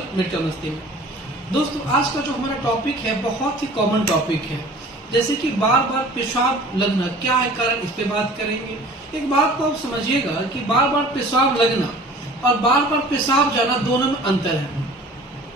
Special mid term मस्ती में। दोस्तों आज का जो हमारा टॉपिक है बहुत ही कॉमन टॉपिक है, जैसे कि बार बार पेशाब लगना क्या है कारण, इस पे बात करेंगे। एक बात को आप समझिएगा कि बार बार पेशाब लगना और बार बार पेशाब जाना दोनों में अंतर है।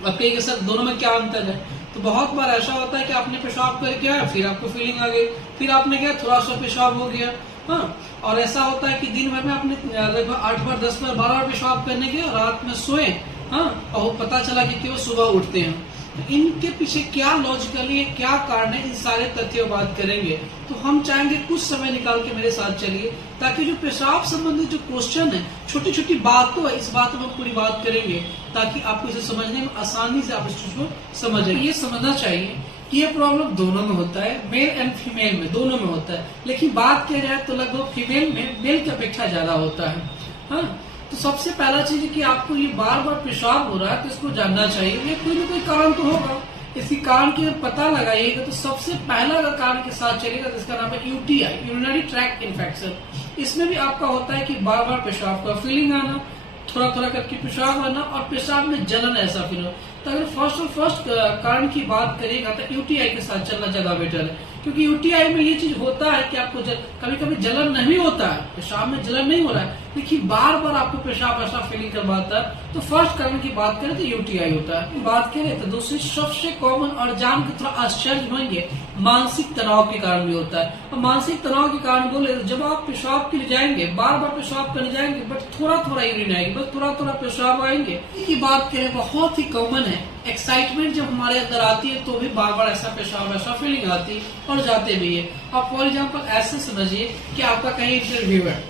अब कहिएगा सर दोनों में क्या अंतर है, तो बहुत बार ऐसा होता है कि आपने पेशाब करके आया, फिर आपको फीलिंग आ गई, फिर आपने क्या थोड़ा सा पेशाब हो गया, हाँ। और ऐसा होता है कि दिन भर में आपने लगभग 8 बार 10 बार 12 बार पेशाब करने के और रात में सोए, हाँ, और पता चला कि केवल सुबह उठते हैं। तो इनके पीछे क्या लॉजिकली क्या कारण है, इन सारे तथ्यों बात करेंगे। तो हम चाहेंगे कुछ समय निकाल के मेरे साथ चलिए, ताकि जो पेशाब संबंधित जो क्वेश्चन है, छोटी छोटी बातों है, इस बात में हम पूरी बात करेंगे ताकि आपको इसे समझने में आसानी से आप इस चीज को समझ जाए। ये समझना चाहिए कि ये प्रॉब्लम दोनों में होता है, मेल एंड फीमेल में, दोनों में होता है, लेकिन बात किया जाए तो लगभग फीमेल में मेल की अपेक्षा ज्यादा होता है, हाँ। तो सबसे पहला चीज है कि आपको ये बार बार पेशाब हो रहा है तो इसको जानना चाहिए, ये कोई ना कोई कारण तो होगा। इसी कारण के पता लगाइएगा। तो सबसे पहला अगर कारण के साथ चलेगा तो इसका नाम है यूटीआई, यूरिनरी ट्रैक्ट इन्फेक्शन। इसमें भी आपका होता है कि बार बार पेशाब का फीलिंग आना, थोड़ा थोड़ा करके पेशाब आना और पेशाब में जलन ऐसा फील हो। तो अगर फर्स्ट कारण की बात करेगा तो यूटीआई के साथ चलना ज्यादा बेटर है, क्योंकि यूटीआई में ये चीज होता है कि आपको कभी कभी जलन नहीं होता है, पेशाब में जलन नहीं हो रहा है, लेकिन बार बार आपको पेशाब ऐसा फीलिंग करवाता है। तो फर्स्ट कारण की बात करें तो यूटीआई होता है। बात करें तो दूसरी सबसे कॉमन और जान के थोड़ा आश्चर्य होंगे, मानसिक तनाव के कारण भी होता है। और मानसिक तनाव के कारण बोले तो जब आप पेशाब के लिए जाएंगे, बार बार पेशाब करने जाएंगे, बट थोड़ा थोड़ा यूरिन आएगी, बस थोड़ा थोड़ा पेशाब आएंगे। की बात करें बहुत ही कॉमन है, एक्साइटमेंट जब हमारे अंदर आती है तो भी बार बार ऐसा पेशाब ऐसा फीलिंग आती है और जाते भी है। अब फॉर एग्जाम्पल ऐसे समझिए कि आपका कहीं इंटरव्यू है,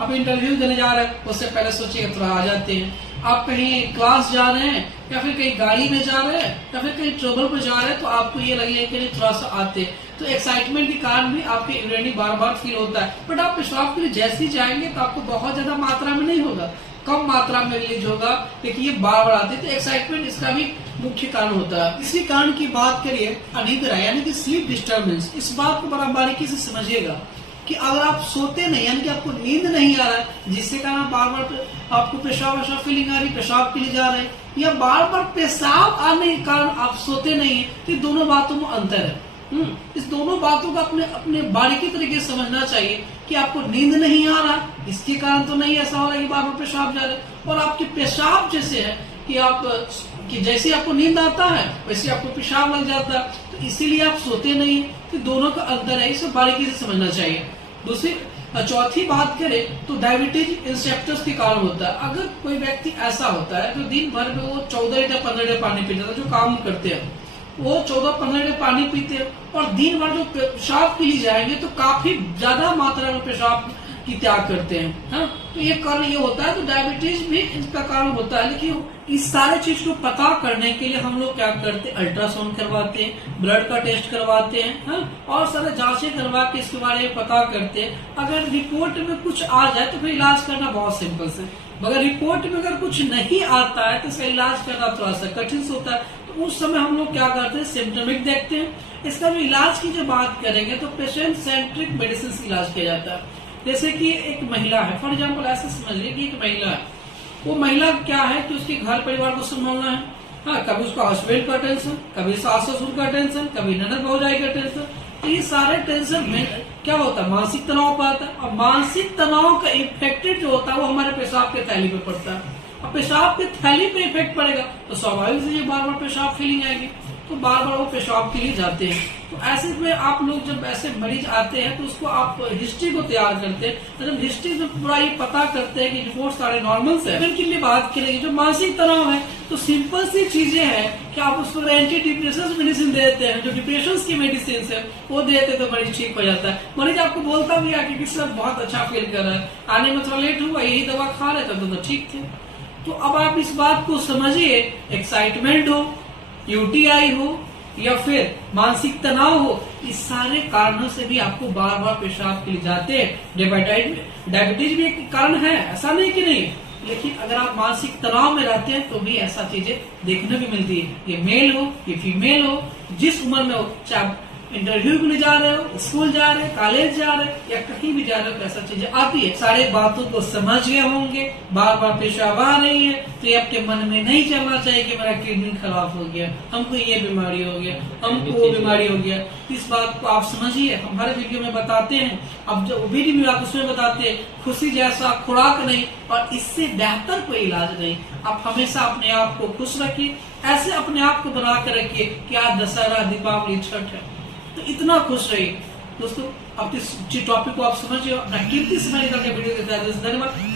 आप इंटरव्यू देने जा रहे हैं, उससे पहले सोचिए थोड़ा आ जाते हैं। आप कहीं क्लास जा रहे हैं या फिर कहीं गाड़ी में जा रहे हैं या फिर कहीं ट्रेवल पर जा रहे हैं, तो आपको ये लगेगा कि थोड़ा सा आते हैं। तो एक्साइटमेंट के कारण भी आपके यूरिन बार बार फील होता है, बट आप पेशाब के लिए जैसे ही जाएंगे तो आपको बहुत ज्यादा मात्रा में नहीं होगा, कम मात्रा में रिलीज होगा, लेकिन ये बार बार आते हैं। तो एक्साइटमेंट इसका भी मुख्य कारण होता है। इसी कारण की बात करिए अनिद्रा यानी कि स्लीप डिस्टर्बेंस। इस बात को बड़ा बारीकी से समझिएगा कि अगर आप सोते नहीं यानी कि आपको नींद नहीं आ रहा है, जिससे कारण बार बार आपको पेशाब ऐसा फीलिंग आ रही, पेशाब के लिए जा रहे हैं, या बार बार पेशाब आने के कारण आप सोते नहीं है, तो दोनों बातों में अंतर है। इस दोनों बातों को अपने बारीकी तरीके से समझना चाहिए कि आपको नींद नहीं आ रहा, इसके कारण तो नहीं ऐसा हो रहा है कि बार बार पेशाब जा रहा है, और आपके पेशाब जैसे है कि जैसे आपको नींद आता है वैसे आपको पेशाब लग जाता है, तो इसीलिए आप सोते नहीं। तो दोनों का अंतर है, इसे बारीकी से समझना चाहिए। दूसरी चौथी बात करें तो डायबिटीज इंसेप्टस के कारण होता है। अगर कोई व्यक्ति ऐसा होता है तो दिन भर में वो 14 लीटर 15 लीटर पानी पीता है, जो काम करते हैं वो 14-15 लीटर पानी पीते हैं, और दिन भर जो पेशाब के लिए जाएंगे तो काफी ज्यादा मात्रा में पेशाब की त्याग करते हैं, हाँ। तो ये कारण ये होता है। तो डायबिटीज भी इसका कारण होता है, लेकिन इस सारे चीज को पता करने के लिए हम लोग क्या करते हैं, अल्ट्रासाउंड करवाते हैं, ब्लड का टेस्ट करवाते हैं, हाँ, और सारे जांचें करवा के इसके बारे में पता करते हैं। अगर रिपोर्ट में कुछ आ जाए तो फिर इलाज करना बहुत सिंपल से, मगर रिपोर्ट में अगर कुछ नहीं आता है तो इसका इलाज करना थोड़ा सा कठिन होता है। तो उस समय हम लोग क्या करते हैं, सिम्टमिक देखते हैं। इसका भी इलाज की जब बात करेंगे तो पेशेंट सेंट्रिक मेडिसिन से इलाज किया जाता है। जैसे कि एक महिला है, फॉर एग्जाम्पल ऐसे समझिए कि एक महिला है, वो महिला क्या है कि उसके घर परिवार को संभालना है, हाँ, कभी उसका हस्बैंड का टेंशन, कभी सास ससुर का टेंशन, कभी ननद भौजाई का टेंशन। तो ये सारे टेंशन में क्या होता है, मानसिक तनाव पाता है, और मानसिक तनाव का इफेक्टेड जो होता है वो हमारे पेशाब के थैली पे पड़ता है। अब पेशाब के थैली पे इफेक्ट पड़ेगा तो स्वाभाविक से ये बार बार पेशाब फीलिंग आएगी, तो बार बार वो पेशाब के लिए जाते हैं। तो ऐसे में आप लोग जब ऐसे मरीज आते हैं तो उसको आप हिस्ट्री को तैयार करते हैं, मतलब हिस्ट्री में पूरा ये पता करते हैं कि रिपोर्ट सारे नॉर्मल से। के लिए बात करेंगे जो मानसिक तनाव है, तो सिंपल सी चीजें हैं कि आप उसको एंटी डिप्रेशन मेडिसिन देते हैं, जो डिप्रेशन की मेडिसिन है वो देते हैं तो मरीज ठीक हो जाता है। मरीज आपको बोलता भी है कि सर बहुत अच्छा फील कर रहा है, आने में थोड़ा लेट हुआ, यही दवा खा रहे थे तो ठीक थे। तो अब आप इस बात को समझिए, एक्साइटमेंट हो, यूटीआई हो या फिर मानसिक तनाव हो, इस सारे कारणों से भी आपको बार बार पेशाब के लिए जाते हैं। डायबिटीज भी एक कारण है, ऐसा नहीं कि नहीं, लेकिन अगर आप मानसिक तनाव में रहते हैं तो भी ऐसा चीजें देखने भी मिलती है। ये मेल हो ये फीमेल हो, जिस उम्र में हो, चाहे इंटरव्यू के लिए जा रहे हो, स्कूल जा रहे हो, कॉलेज जा रहे हो या कहीं भी जा रहे हो, ऐसा चीजें आती है। सारे बातों को समझ गए होंगे, बार बार पेशाब आ रही है तो ये आपके मन में नहीं चलना चाहिए कि मेरा किडनी खराब हो गया, हमको ये बीमारी हो गया, हमको वो बीमारी हो गया। इस बात को आप समझिए। हमारे वीडियो में बताते हैं, अब जो वीडियो में आप उसमें बताते हैं खुशी जैसा खुराक नहीं और इससे बेहतर कोई इलाज नहीं। आप हमेशा अपने आप को खुश रखिए, ऐसे अपने आप को बना कर रखिए कि आज दशहरा, दीपावली, छठ है तो इतना खुश रहिए। दोस्तों अब इस टॉपिक को आप समझिए, अपना कीमती समय निकाल के वीडियो देखते हैं। धन्यवाद।